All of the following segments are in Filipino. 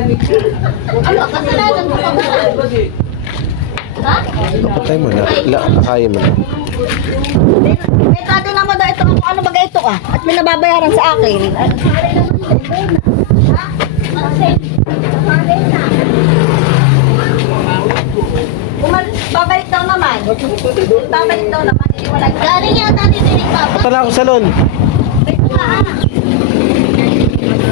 Ano, kasalanan mo pa ba? Ha? Patay mo na. Kaya mo na. May tati naman daw ito kung ano baga ito ah. At may nababayaran sa akin. Babalik daw naman. Babalik daw naman. Galing yata dito yung papa. Punta na ako sa salon. Ito nga ah.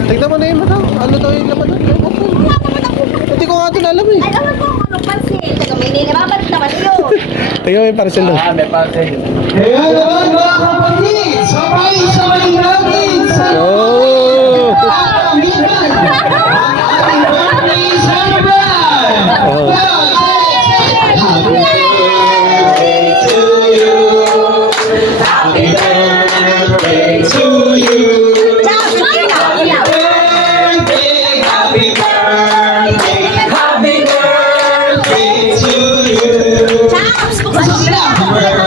Tignan mo na yung mata. Ano daw yung laman nun? Wala naman ako. Hindi ko nga ito alam eh. Ay, alam ko anong pansin. Teka, may babalik naman yun. Tignan mo yung parcel nun. May parcel. Kaya naman mga kapatid, sabay-sabay natin sa Oh! pagkakamitan ang ating birthday celebration! Oh. Happy birthday to you! Happy birthday to you! Happy birthday! Happy birthday! Happy birthday to you! Happy birthday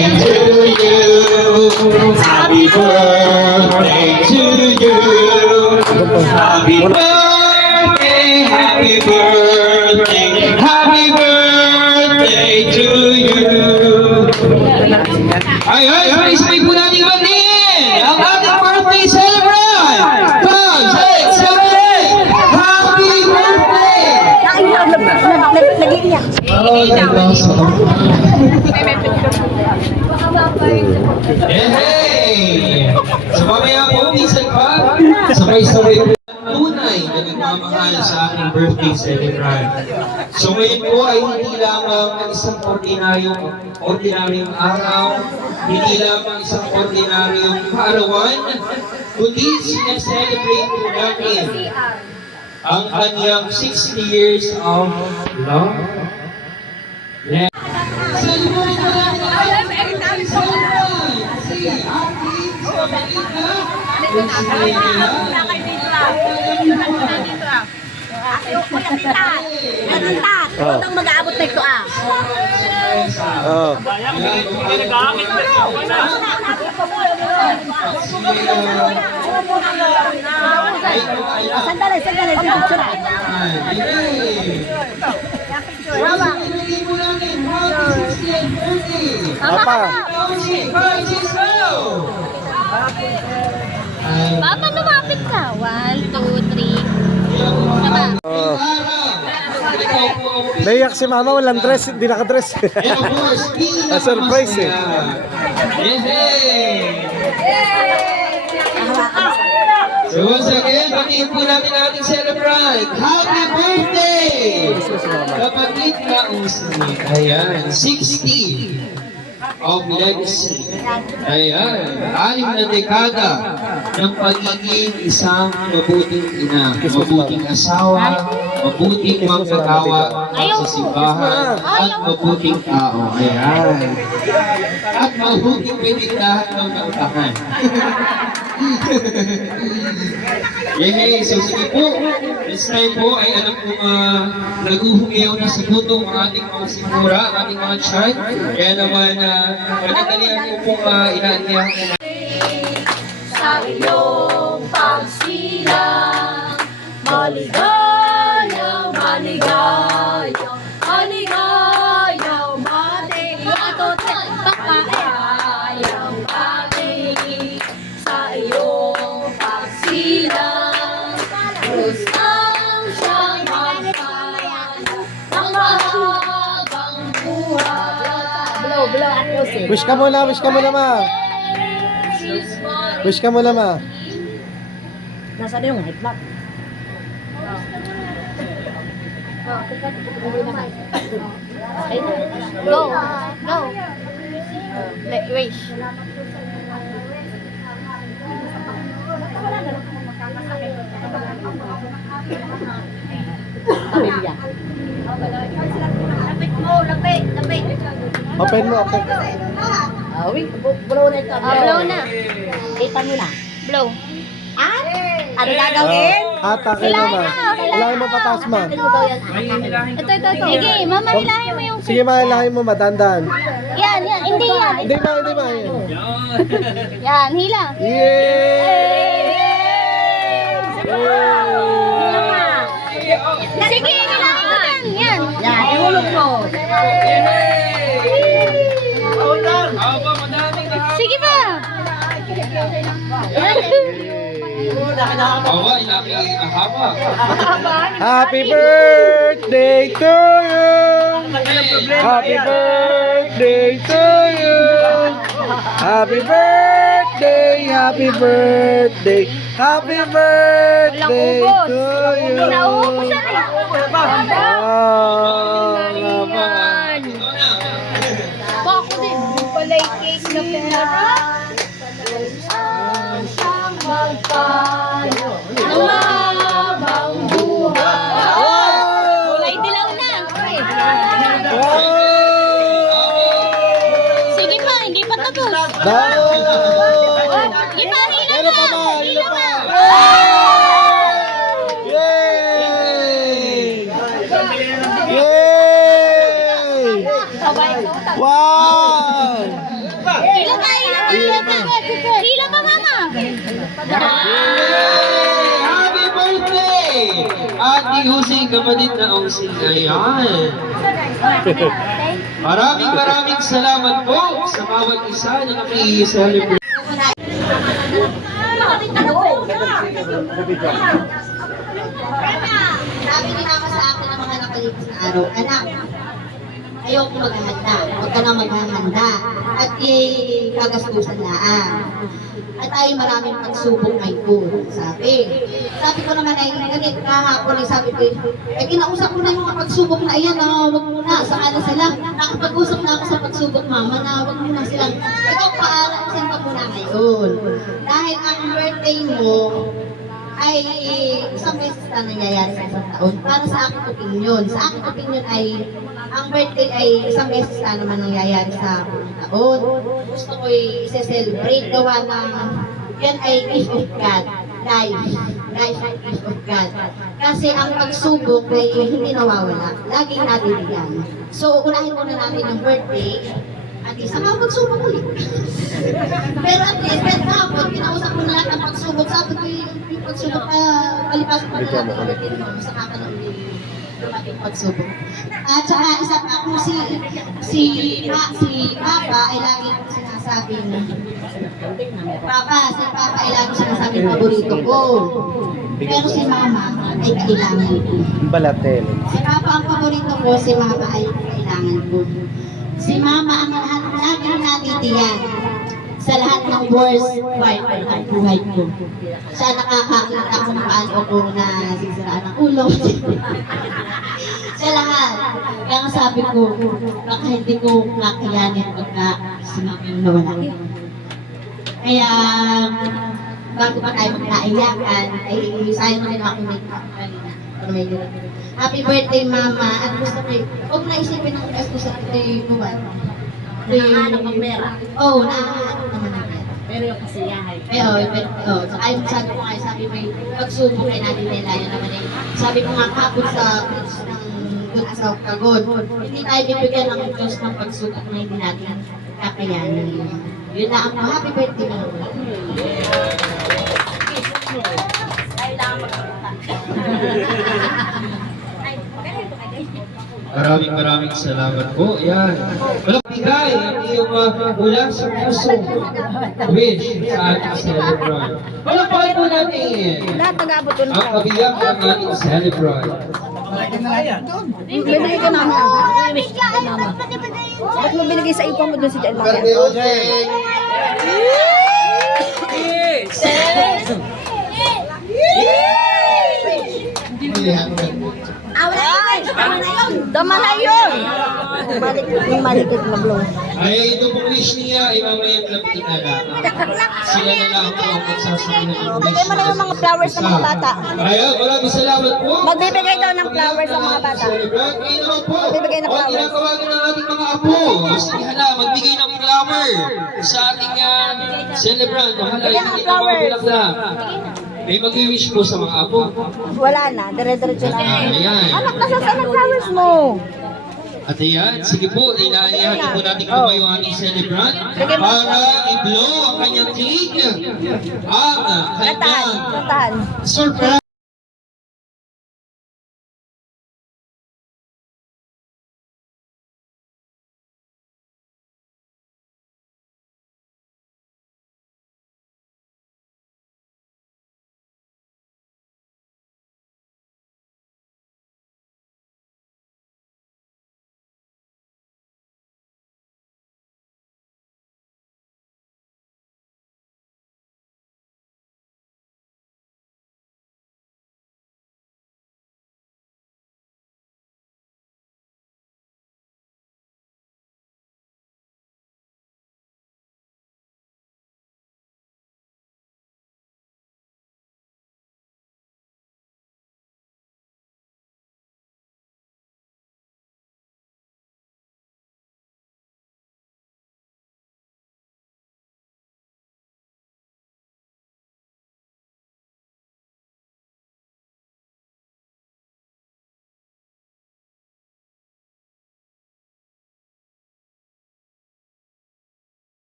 to you! Happy birthday to you! Happy birthday! Happy birthday! Happy birthday to you! Ay, sabay po natin batiin ang ating birthday celebrant! 5, 6, 7, 8! Happy birthday! Nag-iiyak. Hey! So mamaya po, minsan pa, sabay-sabay po tunay na nagmamahal sa aking birthday celebrant. So ngayon po ay hindi lamang isang ordinaryong araw, hindi lamang isang ordinaryong kaarawan, kundi sinaselebrate po natin ang kanyang 60 years of love. Yeah. Celebrate po natin ang birthday celebrant! Si Ang mag-aabot na ito ah. Oh. Sandali. Papa. Papa, lumapit ka. 1, 2, 3. Tama. Oh. Naiyak si mama, walang dress, hindi nakadress. A surprise eh. So once again, batiin po natin ating celebrant. Happy birthday! Kapatid na usni. Ayan, 60 of legacy. Ayan, 6 na dekada ng pagiging isang mabuting ina, mabuting asawa, mabuting manggagawa sa simbahan, at mabuting tao. Ayan. At mabuting pinindahan ng nautahan. Yehey, so sige po. This time po ay alam kong naguhumiyaw na sa gutom ang ating mga sikmura, ang ating mga tiyan. Kaya naman, pagkatalian ko pong inaanyahan Sa iyong pagsilang, maligayaw, bati, atot, pakayaw, bati. Sa iyong pagsilang, gustang siyang magpala ng mahabang buhay. Blow at music. Wish ka muna ma. Wish ka muna ma. Nasaan yung white block? Go. Wish. Pamilya. Lapit. Open mo, open. Blow na ito. Blow na. Kita mo na. Blow. Ano gagawin? Atake mo ma. Hilahin mo patas ma. Ito. Sige, mama, hilahin mo yung... Sige ma, hilahin mo matandaan. Yan. Hindi yan. Hindi ma. Yan, hila. Yay! Hila ka. Awa, inaki haba. Happy birthday to you. Happy birthday to you. Happy birthday, happy birthday, happy birthday to you. Naupo siya na. Bako din. Palay cake na pera. Siyang magpalo. Lumabang buhay. Kulay dilaw na. Sige pa, hindi pa tapos. Sige pa, hila Hila pa. pa ba? Hila pa. Yay! Yay! Wow! Hila pa, hila pa. Hila pa, mama. Happy birthday! Ating husay kapatid na Ongsin. Ayan. Maraming salamat po sa bawat isa na naki-celebrate. Sabi ni mama sa akin ng mga nakalipas na araw, anak, ayoko maghahanda. Huwag ka na maghahanda. At kagastusan laan. At ay maraming pagsubok ngayon. Sabi ko naman ay ganit kahapon ay sabi ko, eh kinausap ko na yung mga pagsubok na ayan, wag mo na, saka na sila. Nakapag-usap na ako sa pagsubok mama na wag mo na silang, ikaw paalasin ka muna ngayon. Dahil ang birthday mo, ay isang beses na nangyayari sa isang taon. Para sa aking opinion. Sa aking opinion ay ang birthday ay isang beses na naman nangyayari sa buong taon. Gusto ko i-celebrate gawa ng yan ay gift of God. Life. Life ay gift of God. Kasi ang pagsubok ay hindi nawawala. Laging nabibigyan. So, unahin muna natin ang birthday. At isa nga pagsubok ulit. Pero at least, kahit kahapon, kinausap ko na lahat ng pagsubok. Sabi ko yung pagsubok, palipas ko na lang ulitin mo sa kakanoon dumating pagsubok. At saka isa pa kung si Papa ay lagi kong sinasabing si Papa ay lagi sinasabing paborito ko. Pero si Mama ay kailangan ko. Balatel. Si Papa ang paborito ko, si Mama ay kailangan ko. Si Mama ang lahat laging natitiyan sa lahat ng worst part ng buhay ko. Siya nakakakita kung paano ko nasisiraan ng ulo. Siya lahat. Kaya nga sabi ko, baka hindi ko kakayanin pagka si Mama yung nawala. Kaya, bago pa tayo magkaiyakan, ay sayang na rin ako make-up kanina. Happy birthday, Mama. At gusto ko, huwag na isipin ng gusto sa buwan. Nakahanap ang pera. Oo, nakahanap naman ang pera. Pero yung kasiyahan. Pero, saka yung sabi ko nga, sabi mo yung pagsubok kay natin nila, yan naman eh. Sabi ko nga kapon sa bridge ng Good sa Kagod. Hindi tayo bibigyan ng Diyos ng pagsubok na hindi natin kakayanin. Yun na ang happy birthday mo. Maraming salamat po. Yan. Walang bigay ang iyong mula sa puso. Wish sa ating celebrant. Walang pakit po natin. Lahat nag-abot ko Ang kabiyak ng ating celebrant. Bibigay ka namin. Ba't mo binigay sa ipang mo doon si Jan Maya? Tama na yun! Malikit na blow. Ay, ito pong wish niya ay mamayang lapit na lang. Sila na lang po ang magsasabi ng wish. Bigay mo na yung mga flowers sa mga bata. Ayun, maraming salamat po. Magbibigay daw ng flowers sa mga bata. Celebrant, ngayon naman po. Magbibigay ng flowers. O, tinatawagan ng ating mga apo. Sige, hala, magbigay ng flower sa ating celebrant. Hala, Bigyan ng hindi na flowers. mabilang na. May mag-wish po sa mga apo. Wala na, dire-diretso na. Ayan. Anak, nasasaan ang flowers mo? At ayan, sige po, inaayahan po natin kung yung ating celebrant para i-blow ang kanyang cake. Ang kanyang Kantahan. surprise.